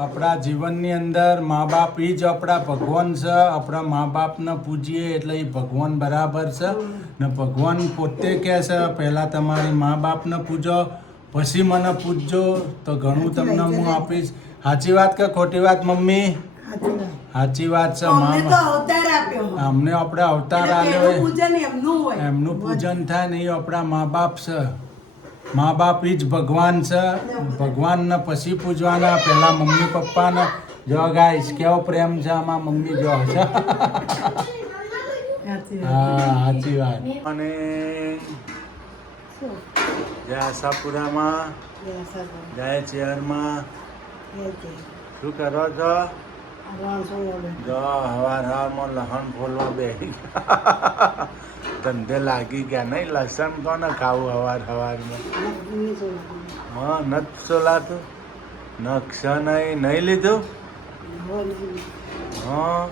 આપણા જીવનની અંદર મા બાપ એ જ આપણા ભગવાન છે. આપણા મા બાપને પૂજીએ એટલે એ ભગવાન બરાબર છે. ને ભગવાન પોતે કહે છે પહેલાં તમારી મા બાપને પૂજો પછી મને પૂજજો તો ઘણું તમને હું આપીશ. સાચી વાત કે ખોટી વાત મમ્મી? સાચી વાત છે. અમને આપણે અવતાર આલ્યો, એમનું પૂજન થાય ને એ આપણા મા બાપ છે. મા બાપ એ જ ભગવાન છે. ભગવાનને પછી પૂજવાના, પહેલા મમ્મી પપ્પાને. જો ગાઈસ કેવો પ્રેમ છે આમાં મમ્મી જો છે. હા સાચી વાત. અને જય આશાપુરામાં, જય ચેરમાં. શું કરો છો? જો હવારમાં લહણ ફોલવા બેસી ધંધે લાગી ગયા નહીં? લસણ કોને ખાવું હવારમાં? હા નથી સોલાતું? નક્ષ નહીં લીધું? હા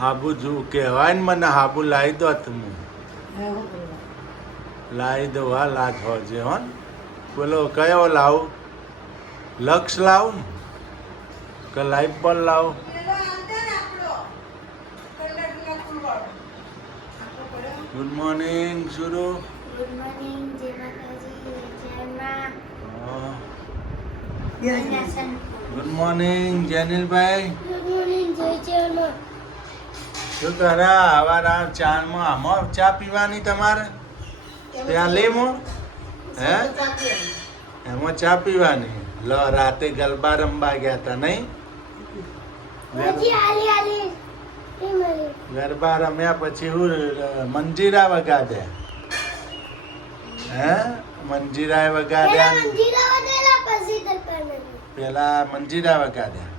હાબુ જો કહેવાય ને મને હાબુ લાવી દો હું લાવી દો. હા લાજ હોજે હો. બોલો કયો લાવું? લક્ષ લાવું કે લાઈફ બોલ લાવું? Good morning Suru. Good morning, જય માતાજી, જય માં. ગુડ મોર્નિંગ જેનિલભાઈ. ગુડ મોર્નિંગ, જય ચેરમાં. શું કરે હવાના ચામાં? આમાં ચા પીવાની તમારે ત્યાં લેમો હે? એમાં ચા પીવાની. લો રાતે ગરબા રમવા ગયા હતા નહીં? ગરબા રમ્યા પછી હું મંજીરા વગાડ્યા હે? મંજીરા વગાડ્યા. પેલા મંજીરા વગાડ્યા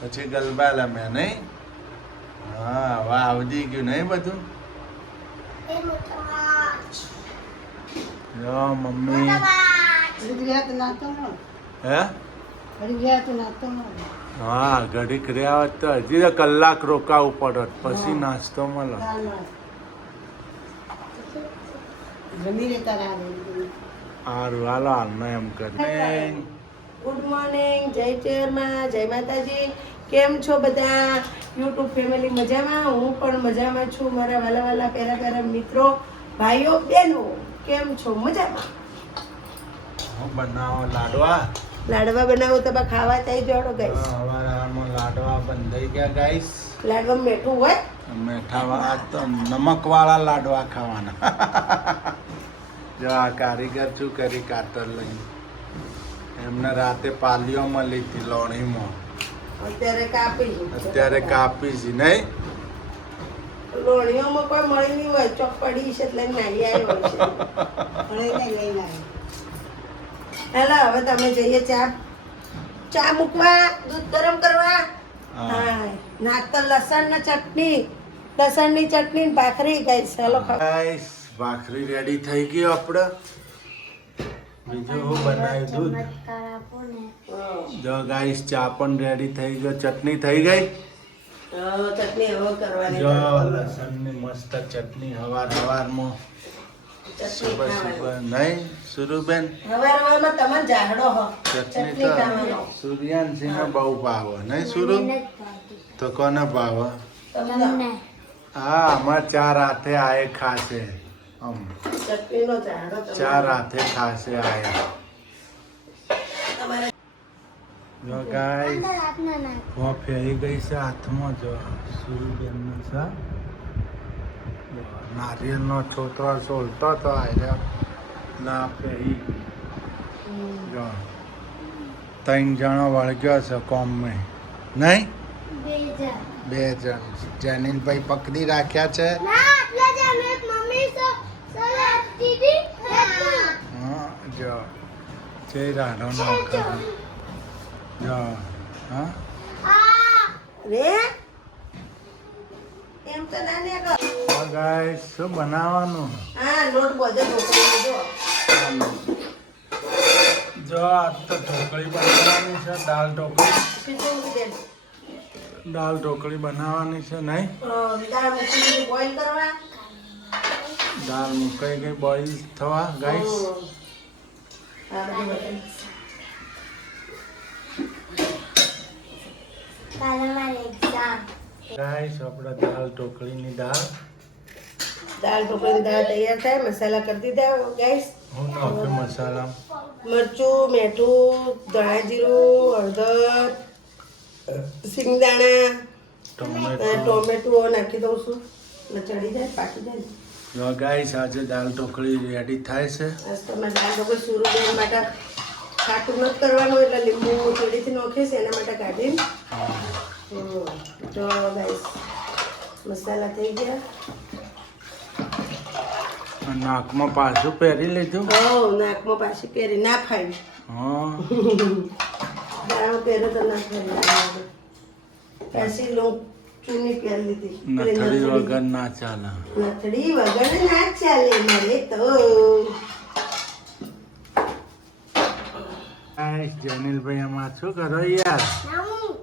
પછી ગરબા રમ્યા નહીં? હા વાહ આવડી ગયું નહીં બધું? જો મમ્મી હે? હા ઘડીક રહ્યા હોત તો હજી તો કલાક રોકાવું પડત પછી નાસ્તો મળે. સારું હાલો હાલનો એમ કરી. ગુડ મોર્નિંગ, જય ચેરમાં, જય માતાજી. કેમ છો બધા યુટ્યુબ ફેમિલી? મજામાં? હું પણ મજામાં છું. મારા વાલા વાલા પ્યારા મિત્રો, ભાઈઓ બહેનો, કેમ છો? મજામાં? હું બનાવો લાડવા. લાડવા બનાવો તો બા ખાવા ચાઈ જોડો ગાઈસ. હવારમાં લાડવા બંધાઈ ગયા ગાઈસ. લાડવા મીઠું હોય? મીઠા તો નમક વાળા લાડવા ખાવાના. જો આ કારીગર શું કરી કાતર લઈને એમને રાતે પાલીઓમાં લીધી લોણીમાં. અત્યારે કાપી છે નહીં? લોણીઓમાં કોઈ મળી નહીં હોય, ચોક પડી છે એટલે નાહી આવ્યો છે. હેલો હવે તમે જઈએ ચા મૂકવા, દૂધ ગરમ કરવા. હા નાસ્તો લસણની ચટણી ને ભાખરી ગાઈસ. હેલો ગાઈસ ભાખરી રેડી થઈ ગઈ આપણે. બીજું હું બનાવ્યું દૂધ. જો ગાઈસ ચા પણ રેડી થઈ ગયો. ચટણી થઈ ગઈ. ચટણી હવે કરવાની. જો લસણની મસ્ત ચટણી હવારમાં નહીં સુરુબેન? હવારમાં તમને જાડો હો ચટણી તો સૂર્યાંશીને બહુ ભાવે નહીં સુરુ? તો કોને ભાવે? હા અમારે ચાર હાથે આએ ખાશે. ચટણીનો જાડો ચાર હાથે ખાશે આએ. જો ગાઈસ હું ફેરી ગઈ છે હાથમાં. જો સુરુબેનનો છે નારિયેળનો છોતરો સોલતો તો આવ્યો ના ફેરી. જો 3 જણો વળગ્યો છે કોમમાં નહીં? 2 જણ જેનિલભાઈ પકડી રાખ્યા છે. હા જો છે રાડો નાખો. જો હા રે એમ તો નાને કર. ગાઈસ શું બનાવવાનું? હા લોટ બધો ઢોકળી જો. જો આજ તો ઢોકળી બનાવવાની છે. દાળ ઢોકળી બનાવવાની છે નહીં? દાળ મૂકી બોઇલ કરવા. દાળ મુકાઈ ગઈ બોઇલ થવા ગાઈસ. આ બધું બતાવી. કાલે મારી એક્ઝામ. ગાઈસ આપણે દાળ ઢોકળીની દાળ દાળ ઢોકળીની દાળ તૈયાર થાય મસાલા કરી દીધા ગાઈસ હું નાખ્યું મસાલા મરચું મીઠું ધણા જીરું હળદર સિંગદાણા ટોમેટો ટોમેટો નાખી દઉં છું એટલે ચડી જાય પાકી જાય ને. જો ગાઈસ આજે દાળ ઢોકળી રેડી થાય છે આજ તમે દાળ ઢોકળી સુરુબેન માટે ખાટું નથી કરવાનું એટલે લીંબુ ચડીથી નાખીશ એના માટે કાઢીને તો ગાઈસ મસાલા થઈ ગયા નાકમાં પાછું પહેરી લીધું નાકમાં પાછી પહેરી ના ફાવી હા દાળમાં પહેરો તો ના ફાવી પાછી લોક ચૂની પહેરી લીધી નથડી વગર ના ચાલે નથડી વગર ના ચાલે મારે તો ગાઈસ જનીલભાઈ આમાં શું કરો યાર નામું.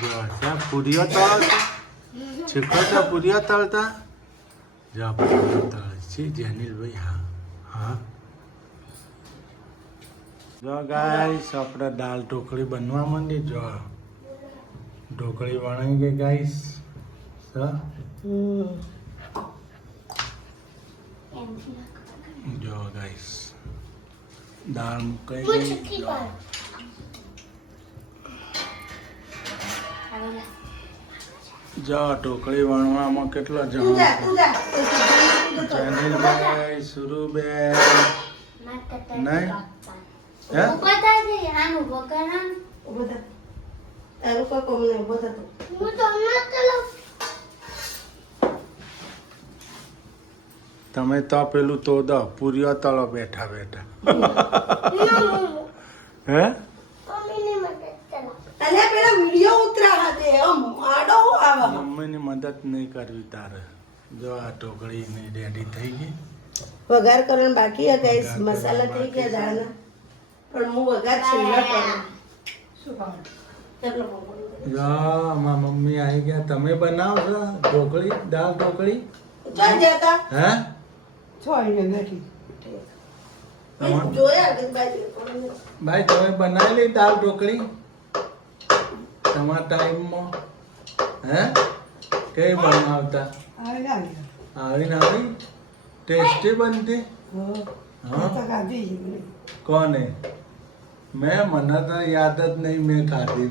જો છે પૂરીઓ તળતા શીખો છો પૂરીઓ તળતા જો પૂરીઓ તળે છે જનીલભાઈ હા હા જો ગાઈસ આપણે દાળ ઢોકળી બનવા માંડી જો ઢોકળી વણાઈ ગઈ ગાઈસ જો ગાઈસ દાળ મુકાઈ હું ગઈ ચૂકી જો. પાડું. જો ઢોકળી વણવામાં કેટલો તું જમા જા તું જા જનીલભાઈ સુરુબેન માતા નહીં? તાતા. હે ઊભા થા છે, આનું ઊભો કર આનું. ઉભો થા તારું કોઈ કોમ નહીં ઉભો થતો હું તો હમણાં જ ચલાવું. તમે તો પેલું તો દો પૂરીઓ તળો બેઠા બેઠા હે મમ્મીની મદદ ચલાવ. અલ્યા પેલા વિડિયો ઉતરા હાથે આમ આડો આવા મમ્મીની મદદ નહીં કરવી તારે જો આ ઢોકળી રેડી થઈ ગઈ વઘાર કરવાનું બાકી હે ગાઈસ વઘાર મસાલા થઈ કરવાનું ગયા દાળના પણ હું વઘાર છેલ્લા કરું શું ખાવાનું કેટલો મોકલું જો મારા મમ્મી આવી ગયા તમે બનાવશો ઢોકળી દાળ ઢોકળી ચાલ જતા હે તમાર- જોયા કે બાજુ ભાઈ તમે બનાવી લઈ દાળ ઢોકળી તમારા ટાઈમમાં હે કઈ બનાવતા આવીને આવી ટેસ્ટી બનતી હા કોને મેં મને તો યાદ જ નહીં મેં ખાધી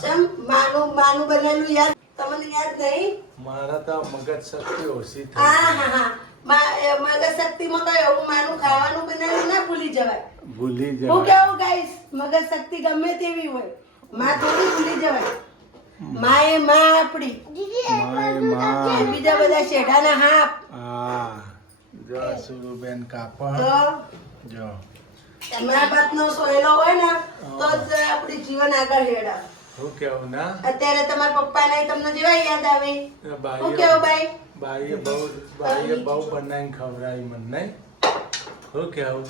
ચમ માનું માનું બનાવેલું યાદ તમને યાદ નહીં મારા તો મગજ શક્તિ ઓછી હા થઈ હા હા મગજ શક્તિમાં કઈ એવું માનું ખાવાનું બનાવેલું ના ભૂલી જવાય ભૂલી હું જવાય કેવું ગાઈસ મગજ શક્તિ ગમે તેવી હોય માં થોડી ભૂલી જવાય માં એ માં આપડી દીદી માય માં બીજા બધા શેઢાના હાપ હા જો સુરુબેન કાપડ તો જો મા બાપનો સોયલો હોય ને તો જ આપણી જીવન આગળ હેડા હું કેવું ના અત્યારે તમારા પપ્પા નહીં તમને જેવા યાદ આવે હું બાઈએ કેવું ભાઈ બાઈએ બહુ બનાવીને ખવડાવી મને નહીં હું કેવું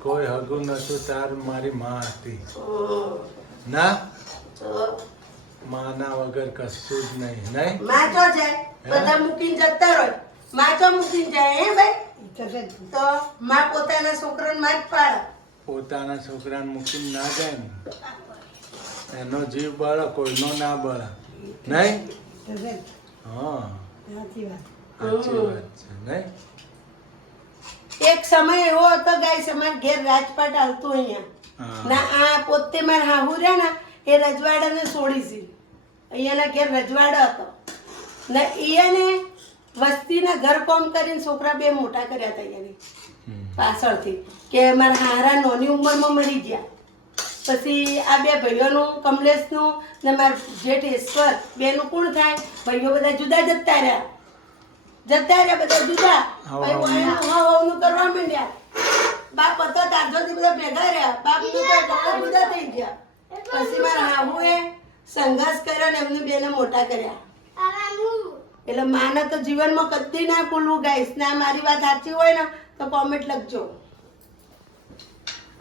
કોઈ હગું નતું તાર મારી માં હતી ના તો માના વગર કશું જ નહીં નહીં માં ચો જાય બધા મૂકીને જતા રહો માં ચો મૂકીને જાય હે ભાઈ તો માં પોતાના છોકરાને માં જ પાડે પોતાના છોકરાને મૂકીને ના જાય ને એનો જીવ બળે કોઈનો ના બળે નહીં હા સાચી વાત છે નહીં એક સમય એવો હતો ગાઈસ અમાર ઘેર રાજપાટ હાલતું અહીંયા હા. ના આ પોતે મારા હાહુ રહ્યા ને એ રજવાડાને છોડી છે અહીંયાના ઘેર રજવાડો હતો ને એને વસ્તીના ઘર કામ કરીને છોકરા બે મોટા કર્યા હતા અહીંયાની પાછળથી કે મારા હારા નાની ઉંમરમાં મળી ગયા પછી આ બે ભાઈઓનું કમલેશનું ને મારા જેઠ ઈશ્વર બેનું કોણ થાય ભાઈઓ બધા જુદા જતા રહ્યા બધા જુદા ભાઈ વાયનું હવાનું કરવા માંડ્યા બાપ હતો તારજોથી બધા ભેગા રહ્યા બાપનું તો એટલા જુદા થઈ ગયા પછી મારા હાહુએ સંઘર્ષ કર્યો ને એમને બેને મોટા કર્યા એટલે માને તો જીવનમાં કદી ના ભૂલવું ગાઈશ ના મારી વાત સાચી હોય ને તો કોમેન્ટ લખજો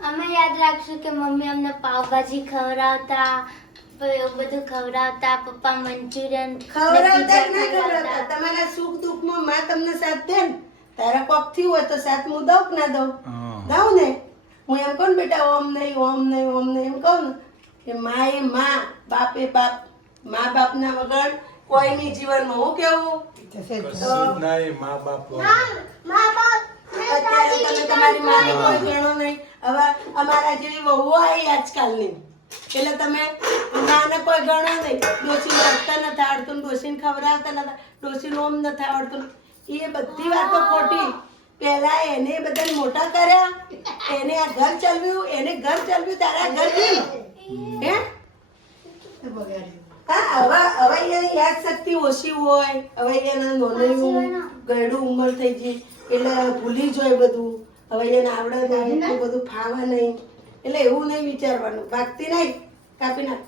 અમે યાદ રાખશું કે મમ્મી અમને પાવભાજી ખવડાવતા એવું બધું ખવડાવતા પપ્પા મંચુરિયન ખવડાવતા કે ના ખવડાવતા તમારા સુખ દુઃખમાં માં તમને સાથ દે ને તારા કોક થયું હોય તો સાથ હું દઉં કે ના દઉં? હા. દઉં ને. હું એમ કહું ને બેટા ઓમ નહીં ઓમ નહીં ઓમ નહીં એમ કહું ને કે મા એ મા, બાપ એ બાપ, મા બાપના વગર કોઈની જીવનમાં હું કેવું કશું જ નહીં, મા બાપ વગર. અત્યારે તમે તમારી માને કોઈ ગણો નહીં. હવે અમારા જેવી વહુઓ આવી આજકાલની એટલે તમે માને કોઈ ગણો નહીં. ડોશી મારતા નથી આવડતું, ડોશીને ખવડાવતા નથી, ડોશીનું ઓમ નથી આવડતું. એ બધી વાતો ખોટી. પહેલા એને બધાને મોટા કર્યા, એને આ ઘર ચલાવ્યું, એને ઘર ચલાવ્યું, તારા ઘર નહીં હે? હા, હવે એની યાદ શક્તિ ઓછી હોય, હવે એના નોંધણી ગયડું ઉંમર થઈ ગઈ એટલે ભૂલી જાય બધું. હવે એને આવડે નહીં, એટલું બધું ફાવે નહીં, એટલે એવું નહીં વિચારવાનું. ભાગતી નહીં, કાપી નાખ.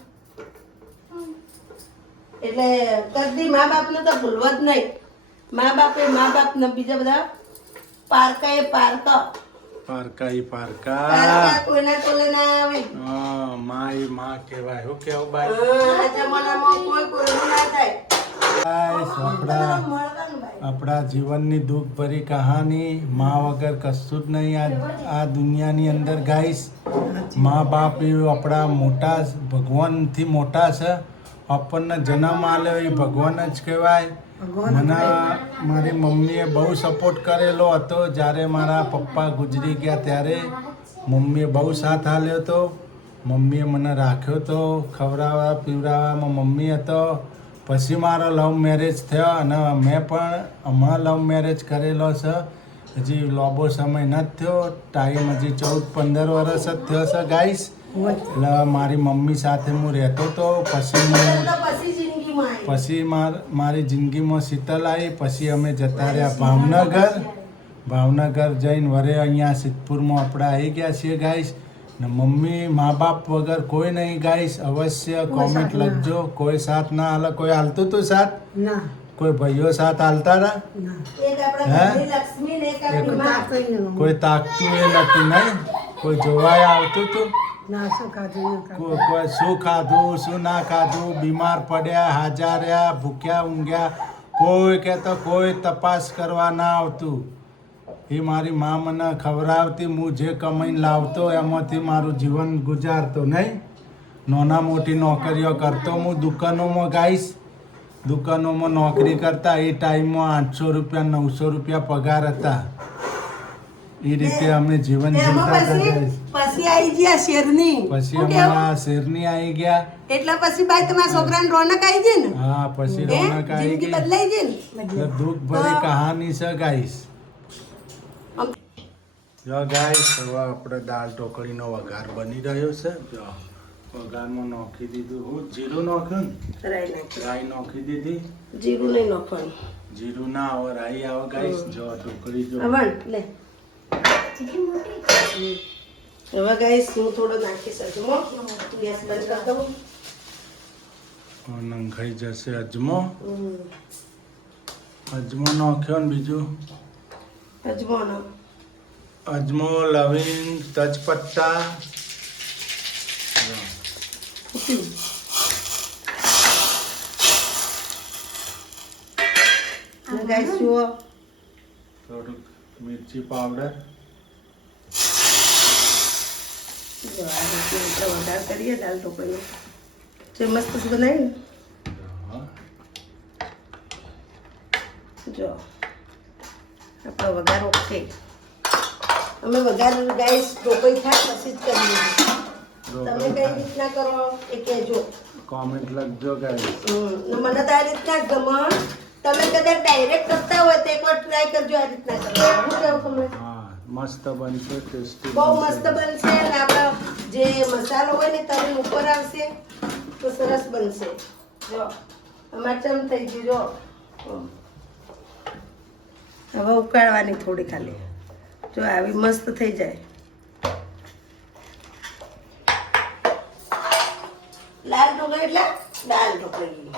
એટલે કદી મા બાપને તો ભૂલવા જ નહીં. મા બાપ એ મા બાપ ને બીજા બધા પારકા એ પારકા. પારકા ઈ પારકા. પારકા કોઈના કોલે ના આવે. હા, માં ઈ માં કહેવાય. શું કેવું બાઈ? આ જમાનામાં કોઈ કોઈનું ના થાય. ગાઈસ, મળવાનું ભાઈ. આપણા જીવનની દુઃખભરી કહાની. મા વગર કશું જ નહીં આ દુનિયાની અંદર ગાઈસ. મા બાપ એ આપણા મોટા ભગવાનથી મોટા છે. આપણને જન્મ આલ્યો એ ભગવાન જ કહેવાય. મને મારી મમ્મીએ બહુ સપોર્ટ કરેલો હતો. જ્યારે મારા પપ્પા ગુજરી ગયા ત્યારે મમ્મીએ બહુ સાથ આપ્યો હતો. મમ્મીએ મને રાખ્યો હતો, ખવડાવવા પીવડાવવામાં મમ્મી હતો. પછી મારો લવ મેરેજ થયો અને મેં પણ હમણાં લવ મેરેજ કરેલો છે. હજી લાંબો સમય નથી થયો, ટાઈમ હજી 14-15 વર્ષ જ થયો છે ગાઈસ. એટલે મારી મમ્મી સાથે હું રહેતો હતો. પછી મારી જિંદગીમાં શીતલ આવી. પછી અમે જતા રહ્યા ભાવનગર. ભાવનગર જઈને વરે અહીંયા સિદ્ધપુરમાં આપણે આવી ગયા છીએ ગાઈસ. ને મમ્મી મા બાપ વગર કોઈ નહીં ગાઈસ. અવશ્ય કોમેન્ટ લખજો. કોઈ સાથ ના હાલે? કોઈ હાલતું હતું સાથ? ના. કોઈ ભાઈઓ સાથ હાલતા હતા? કોઈ તાકતું એ નતું નહીં? કોઈ જોવાય આવતું હતું? કોઈ શું ખાધું શું ના ખાધું, બીમાર પડ્યા, હાજર રહ્યા, ભૂખ્યા ઊંઘ્યા, કોઈ કહેતો કોઈ તપાસ કરવા ના આવતું. એ મારી મા મને ખવડાવતી. હું જે કમાઈને લાવતો એમાંથી મારું જીવન ગુજારતો નહીં. નાના મોટી નોકરીઓ કરતો હું દુકાનોમાં ગાઈશ. દુકાનોમાં નોકરી કરતા. એ ટાઈમમાં 800 રૂપિયા 900 રૂપિયા પગાર હતા. એ રીતે અમે જીવન જીવતા હતા. પછી આવી ગયા શેરની. પછી અમારા શેરની આવી ગયા. એટલે પછી ભાઈ તમારા છોકરાને રોનક આવી ગઈ ને? હા, પછી રોનક આવી જિંદગી ગઈ. બદલાઈ ગઈ ને? એટલે દુઃખ ભરી કહાની છે ગાઈસ. જો ગાઈસ, હવે આપણે દાળ ઢોકળીનો વઘાર બની રહ્યો છે. જો વઘારમાં નાખી દીધું. હું જીરું નાખ્યું ને, રાઈ નાખી દીધી. જીરું નહીં નાખવાનું. જીરું ના આવે, રાઈ આવે ગાઈસ. જો ઢોકળી જો હવે લે. હવે ગાઈસ હું થોડો નાખીશ અજમો. ગેસ બંધ કરી દઉં. નંખાઈ જશે અજમો. અજમો નાખ્યો ને બીજું અજમો નો અજમો, લવિંગ, તજપત્તા. ગાઈસ જુઓ થોડુંક મિરચી પાવડર. જો આ રીતે આપણે વઘાર કરીએ દાળ ઢોકળીનો. જે મસ્ત બનાવી ને. જો આપણો વઘાર ઓકે. અમે વઘાર ગાઈસ ઢોકળી થાય પછી જ કરીએ. તમે કઈ રીતના કરો એ કહેજો. કોમેન્ટ લખજો ગાઈસ. મને તો આ રીતના જ ગમે. તમે કદાચ ડાયરેક્ટ કરતા હોય તો એકવાર ટ્રાય કરજો આ રીતના કરવાનું. શું કહેવું તમને? હા, મસ્ત બનશે, ટેસ્ટી બહુ મસ્ત બનશે. અને આપણો જે મસાલો હોય ને તરી ઉપર આવશે તો સરસ બનશે. જો અમાર ચમ થઈ ગયું. જો હવે ઉકાળવાની થોડી ખાલી. જો આવી મસ્ત થઈ જાય. લાલ ઢોકળી એટલે દાળ ઢોકળી.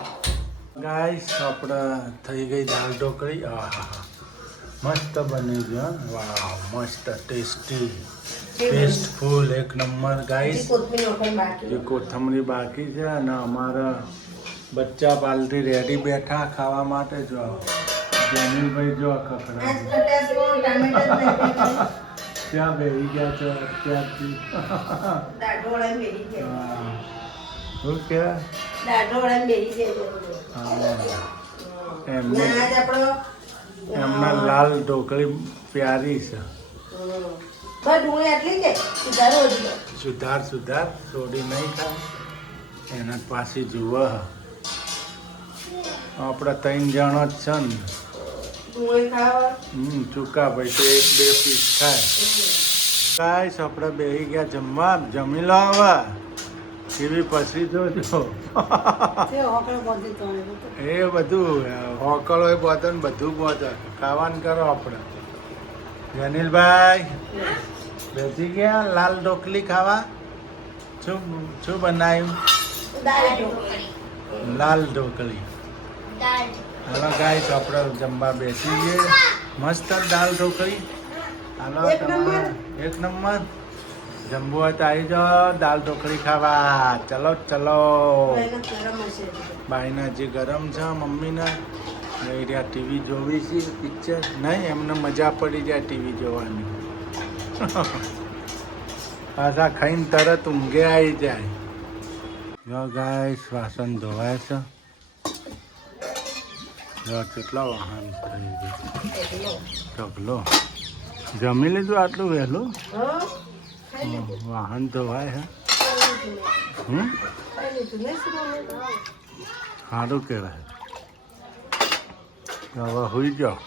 ગાઈસ, આપણે થઈ ગઈ દાળ ઢોકળી. આહા, મસ્ત બની ગયો. વાવ, મસ્ત ટેસ્ટી, ટેસ્ટફુલ, એક નંબર ગાઈસ. જે કોથમરી બાકી છે અને અમારા બચ્ચા પાલટી રેડી બેઠા ખાવા માટે. જો જમીલભાઈ જો આજ ખખડા ખટાશમાં ટામેટા જ નાખ્યા ત્યાં બેસી ગયા છો અત્યારથી દાઢો વાળા બેસી ગયા હા. શું કે દાઢો વાળા બેસી ગયા હા. એમને ના આજ આપણો એમના લાલ ઢોકળી પ્યારી છે બસ ડુંગળી આટલી કે સુધારો હજી સુધાર થોડી નહીં ખાય એના પાસે જુઓ આપણે 3 જણો જ છે ને ડુંગળી ખાવા ચૂકા ભાઈ તો 1-2 પીસ ખાય ગાઈસ આપણે બેસી ગયા જમવા જમી લો હવે ટીવી પછી જોજો તે હોકળો બોધી તો એ બધું હોકળો એ બોધન બધું બોધન ખાવાનું કરો આપણે જનીલભાઈ બેસી ગયા લાલ ઢોકળી ખાવા શું બનાવ્યું દાળ ઢોકળી લાલ ઢોકળી દાળ હાલો ગાઈસ આપણે જમવા બેસી ગઈએ મસ્ત દાલ ઢોકળી હાલો એક નંબર. એક નંબર જમવું હોય તો આવી જાઓ દાલ ઢોકળી ખાવા ચલો ચલો એનો ગરમ હશે બાઈના જે ગરમ છે મમ્મીના એ રહ્યા ટીવી જોવી છે પિક્ચર નહીં એમને મજા પડી જાય ટીવી જોવાની પાછા ખાઈને તરત ઊંઘે આવી જાય જો ગાઈસ વાસણ ધોવાય છે જો કેટલા વાહન થઈ ગયું ઢગલો જમી લીધું આટલું વહેલું હા ખાઈ લીધું વાહન ધોવાય છે ખાઈ લીધું ને શું સારું કહેવાય હવે હુઈ જાઓ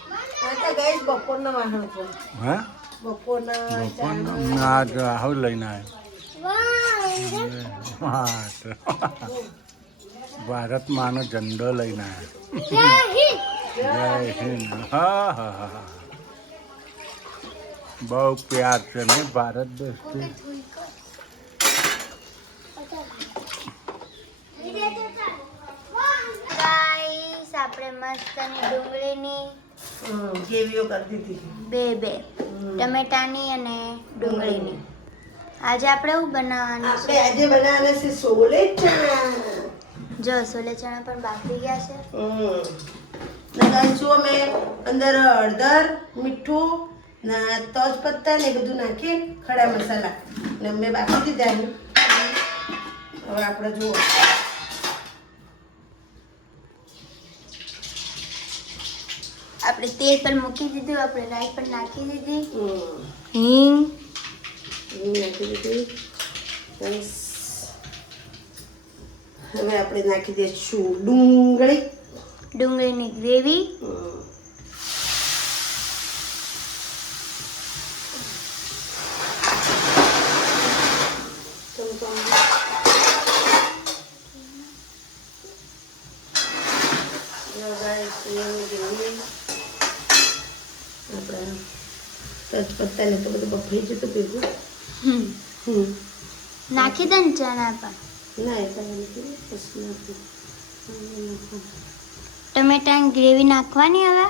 આ તો ગાઈસ બપોરના વાહન છે હે બપોરના બપોરના ના રાહુલ લઈને આવ્યો ભારત માનો ઝંડો લઈને આવ્યો જય હિન્દ હા હા હા બહુ પ્યાર છે ને ભારત દેશથી ગાઈસ આપણે મસ્ત ડુંગળીની કેવીઓ કરી દીધી બે ટમેટાની અને ડુંગળીની આજે આપણે શું બનાવવાનું આપણે છે આજે બનાવવાના છે સોલે ચણા જો સોલે ચણા પણ બાફી ગયા છે જો મેં અંદર હળદર મીઠું ના તજ પત્તા ને એ બધું નાખી ખડા મસાલા ને મેં બાફી દીધા છે. હવે આપણે જુઓ આપણે તેલ પર મૂકી દીધું આપણે રાઈ પર નાખી દીધી હિંગ નાખી દીધી બસ હવે આપણે નાખી દઈશું ડુંગળીની ગ્રેવી તજપત્તા ને તો બધું બફરી જતું ભેગું નાખી દે ને ચણા પણ ના એ તો નથી પછી નાખું ટમેટાની ગ્રેવી નાખવાની હવે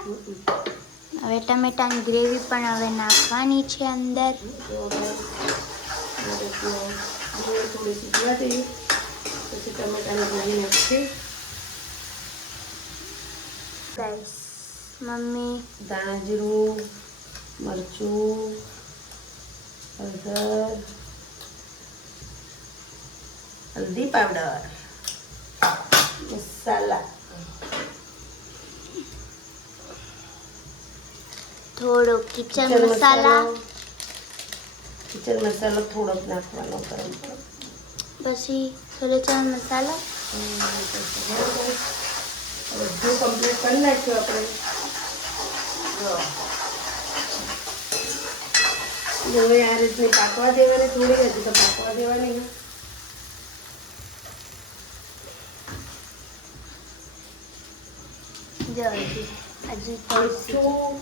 ટમેટાની ગ્રેવી પણ હવે નાખવાની છે અંદર થોડી સીધવા દઈએ પછી ટમેટાની ગ્રેવી નાખીએ ગાઈસ મમ્મી ધાણા જીરું મરચું હળદર હલ્દી પાવડર મસાલા થોડો કિચન મસાલા કિચન મસાલો થોડોક નાખવાનો ગરમ પછી સોલે ચણા મસાલો બધું કમ્પ્લીટ કરી નાખ્યું આપણે જો હવે આ રીતની પાકવા દેવાની થોડી હજી તો પાકવા દેવાની જો હજી મીઠું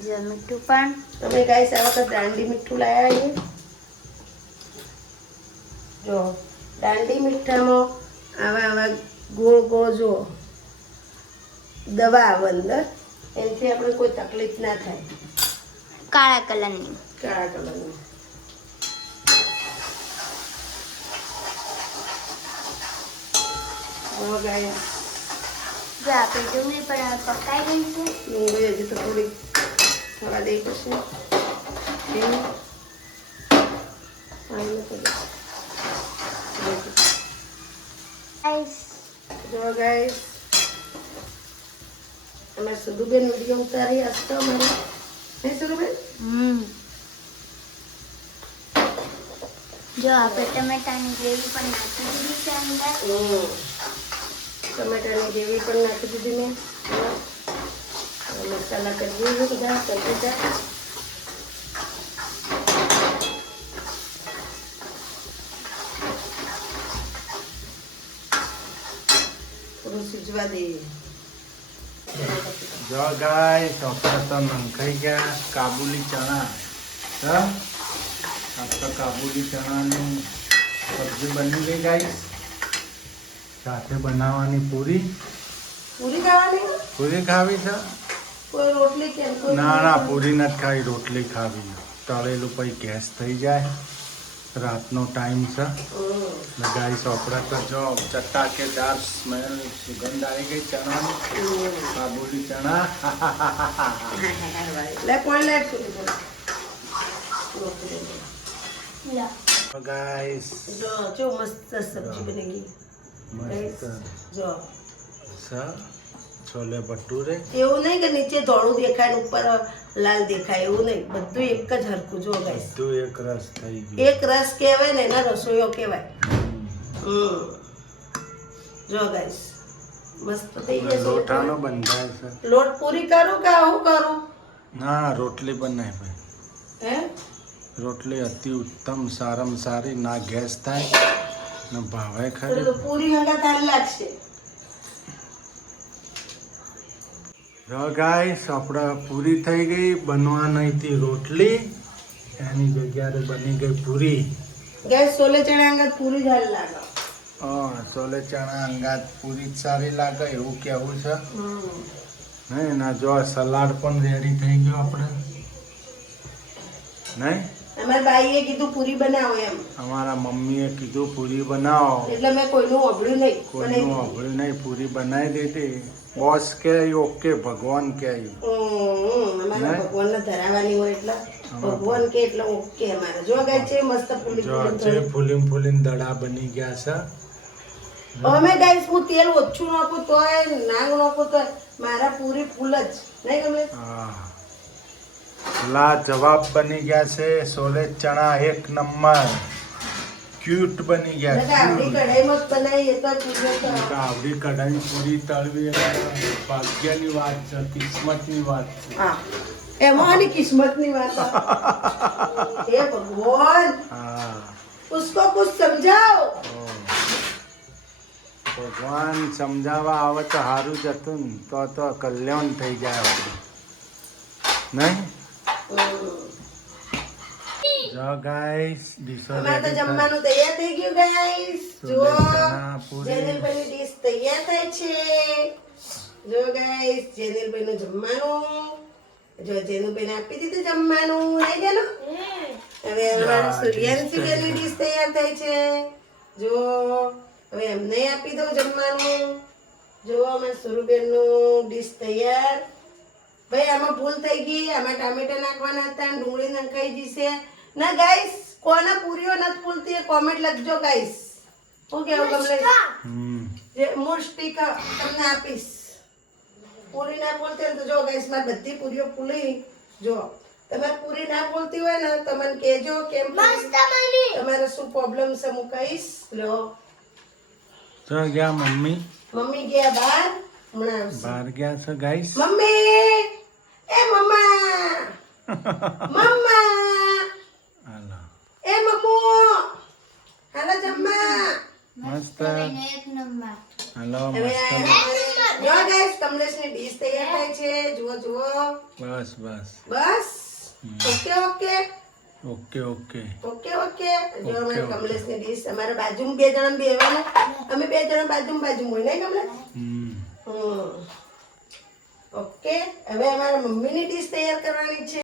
જો મીઠું પણ તમે ગાઈસ આ વખત દાંડી મીઠું લાયા છીએ જો દાંડી મીઠામાં આવા ગોળ ગોળ જો દવા આવે અંદર એનાથી આપણે કોઈ તકલીફ ના થાય કાળા કલરની કાળા કલરની હવે ગાય જો આપણે ડુંગળી પણ હવે પકાઈ ગઈ છે. ડુંગળી હજી તો થોડી થવા દે પછી ગાઈસ જો ગાઈસ અમારે સુધુબેન વિડીયો ઉતારી હસતો અમારે હે સુધુબેન જો આપણે ટમેટાની ગ્રેવી પણ નાખી દીધી છે અંદર. ટમેટાની ગ્રેવી પણ નાખી દીધી મેં મસાલા કરી દીધું બધા ટમેટા થોડું સિજવા દઈએ જો ગાય ચોપડા તો નંખાઈ ગયા કાબુલી ચણા હા આ તો કાબુલી ચણાની સબ્જી બની ગઈ ગાય સાથે બનાવવાની પૂરી પૂરી ખાવાની પૂરી ખાવી છે કોઈ રોટલી કેમ કોઈ ના ના પૂરી નથી ખાવી રોટલી ખાવી તળેલું પછી ગેસ થઈ જાય રાતનો ટાઈમ છે ને ગાય ચોપડા તો જો ચટાકેદાર સ્મેલ સુગંધ આવી ગઈ ચણાની કાબુલી ચણા લે કોઈ લે લો. ગાઈસ જો મસ્ત સબ્જી બની ગઈ મસ્ત જો છોલે ભટુરે એવું નહીં કે નીચે ધોળું દેખાય ને ઉપર લાલ દેખાય એવું નહીં બધું એક જ હરખું જો ગાઈસ બધું એક રસ થઈ ગયું એક રસ કહેવાય ને એના રસોઈઓ કહેવાય જો ગાઈસ મસ્ત થઈ ગઈ લોટાનો બંધાય છે લોટ પૂરી કરું કે હું કરું ના રોટલી બનાય ભાઈ હે રોટલી અતિ ઉત્તમ સારામાં સારી ના ગેસ થાય ને ભાવે ખરી તો પૂરી હંગા તાર લાગશે જો ગાઈસ આપણે પૂરી થઈ ગઈ બનવા નહીં હતી રોટલી એની જગ્યાએ બની ગઈ પૂરી ગેસ સોલે ચણા હંગા પૂરી જ હાલ લાગે છોલે ચણા અંગાત પૂરી જ સારી લાગે એવું કેવું છે નહીં ના જો સલાડ પણ રેડી થઈ ગયો આપણે નહીં અમારા બાઈએ કીધું પૂરી બનાવો એમ અમારા મમ્મીએ કીધું પૂરી બનાવો એટલે મેં કોઈનું ઓભળ્યું નહીં કોઈનું સાંભળ્યું નહીં પૂરી બનાવી દીધી બોસ કે ઓકે ભગવાન કે અમારા ભગવાનને ધરાવવાની હોય એટલે ભગવાન કે એટલે ઓકે અમારે જો ગાય છે મસ્ત પૂરી જો છે ફૂલીને દડા બની ગયા છે અમે ગાઈસ હું તેલ ઓછું નાખું તોય નાંગ નાખું તોય મારા પૂરી ફૂલ જ નહીં ગમે લા જવાબ બની ગયા છે સોલે ચણા એક નંબર ક્યુટ બની ગયા આપણી કઢાઈમાં જ બનાવી એ તો પૂરી તો આવડી કઢાઈ પૂરી તળવી એ ભાગ્યની વાત છે કિસ્મતની વાત છે હા એમાં આની કિસ્મતની વાત હે ભગવાન હા उसको कुछ समझाओ ભગવાન સમજાવવા આવે તો સારું જ હતું ને તો કલ્યાણ થઈ જાય આપણું નહીં જો ગાઈસ ડીશો અમારે તો જમવાનું તૈયાર થઈ ગયું ગાઈસ જો જેનિલભાઈની ડીશ તૈયાર થાય છે જો ગાઈસ જેનિલભાઈનું જમવાનું જો જેનુભાઈને આપી દીધું જમવાનું લઈ ગયેલો હવે અમારા સૂર્યાંશીબેનની ડીશ તૈયાર થાય છે જો હવે એમને આપી દઉં જમવાનું જો અમારા સુરુબેનનું ડીશ તૈયાર ભાઈ આમાં ભૂલ થઈ ગઈ આમાં ટામેટા નાખવાના હતા ડુંગળી નખાઈ જશે ના ગાઈસ કોને પૂરીઓ નથી ભૂલતી એ કોમેન્ટ લખજો ગાઈસ હું કેવું કમલેશ જે મુસ્ટિક તમને આપીશ પૂરી ના બોલતી હોય ને તો જો ગાઈસ મારી બધી પૂરીઓ ફૂલી જો તમારે પૂરી ના બોલતી હોય ને તો મને કહેજો કેમ તમારે શું પ્રોબ્લેમ છે હું કહીશ લો તો ગયા મમ્મી મમ્મી ગયા બહાર હમણાં આવશે બહાર ગયા છે ગાઈસ મમ્મી એ મમ્મા મમ્મા હાલો એ મમ્મુ હાલો જમ્મા મસ્ત એક નંબર. હાલો હવે મસ્ત જો ગાઈસ કમલેશની ડીશ તૈયાર થાય છે જુઓ જુઓ બસ બસ બસ okay okay okay okay okay okay જો અમારે કમલેશની ડીશ અમારે બાજુમાં બે જણા બેવાનું અમે બે જણા બાજુમાં હોય નહીં કમલેશ ઓકે હવે અમારા મમ્મીની ડીશ તૈયાર કરવાની છે